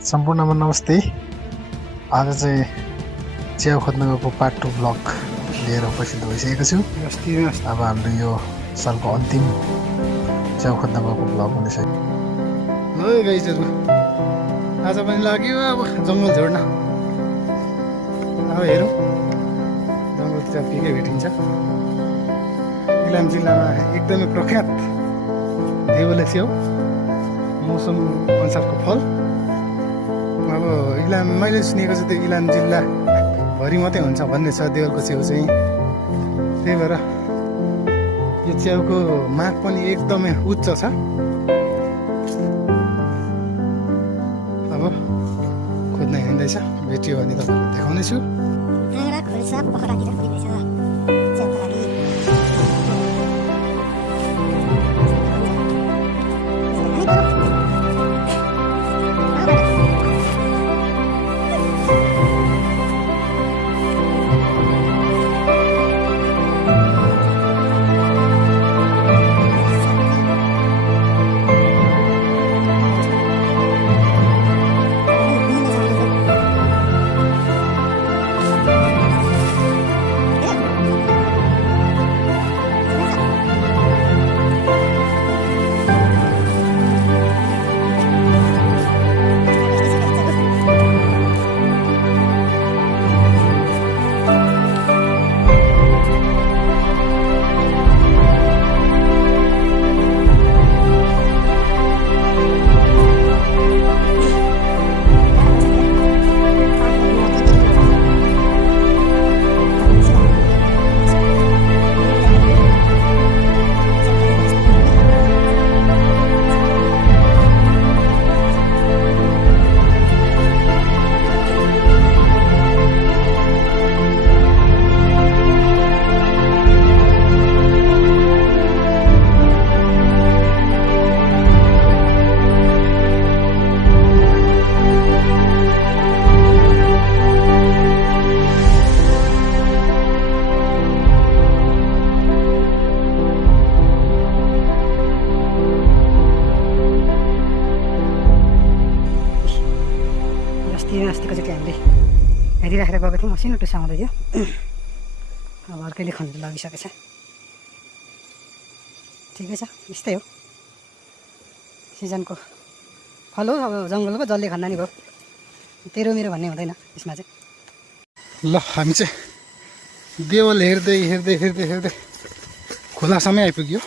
सम्पूर्णमा नमस्ते। आज चाहिँ च्याउ खोज्न गएको पार्ट 2 ब्लग लिएर उपस्थित भइसकेको छु। अब हाम्रो यो सालको अन्तिम च्याउ खोज्न गएको ब्लग हुनेछ। ल गाइजहरु, आज पनि लाग्यो अब जङ्गल झोड्न। अब हेरौँ जङ्गल चाहिँ के भेटिन्छ। इलाम जिल्लामा एकदमै प्रख्यात देउले च्याउ, मौसम अनुसारको फल। अब इलाम मैले सुनेको चाहिँ त्यो इलाम जिल्ला भरि मात्रै हुन्छ भन्ने छ देवलको च्याउ चाहिँ। त्यही भएर यो च्याउको माग पनि एकदमै उच्च छ। अब खोज्न हिँड्दैछ, भेटियो भने तपाईँलाई देखाउने छु। अस्तिको चाहिँ हामीले हेरिराखेर गएको थियौँ, मसिनो टुसा आउँदै थियो। अब अर्कैले खन्नु लागिसकेछ। ठिकै छ, यस्तै हो, सिजनको फल हो। अब जङ्गलको जसले खन्दा नि भयो, तेरो मेरो भन्ने हुँदैन यसमा चाहिँ। ल हामी चाहिँ देवल हेर्दै हेर्दै हेर्दै हेर्दै खोलासम्मै आइपुग्यो।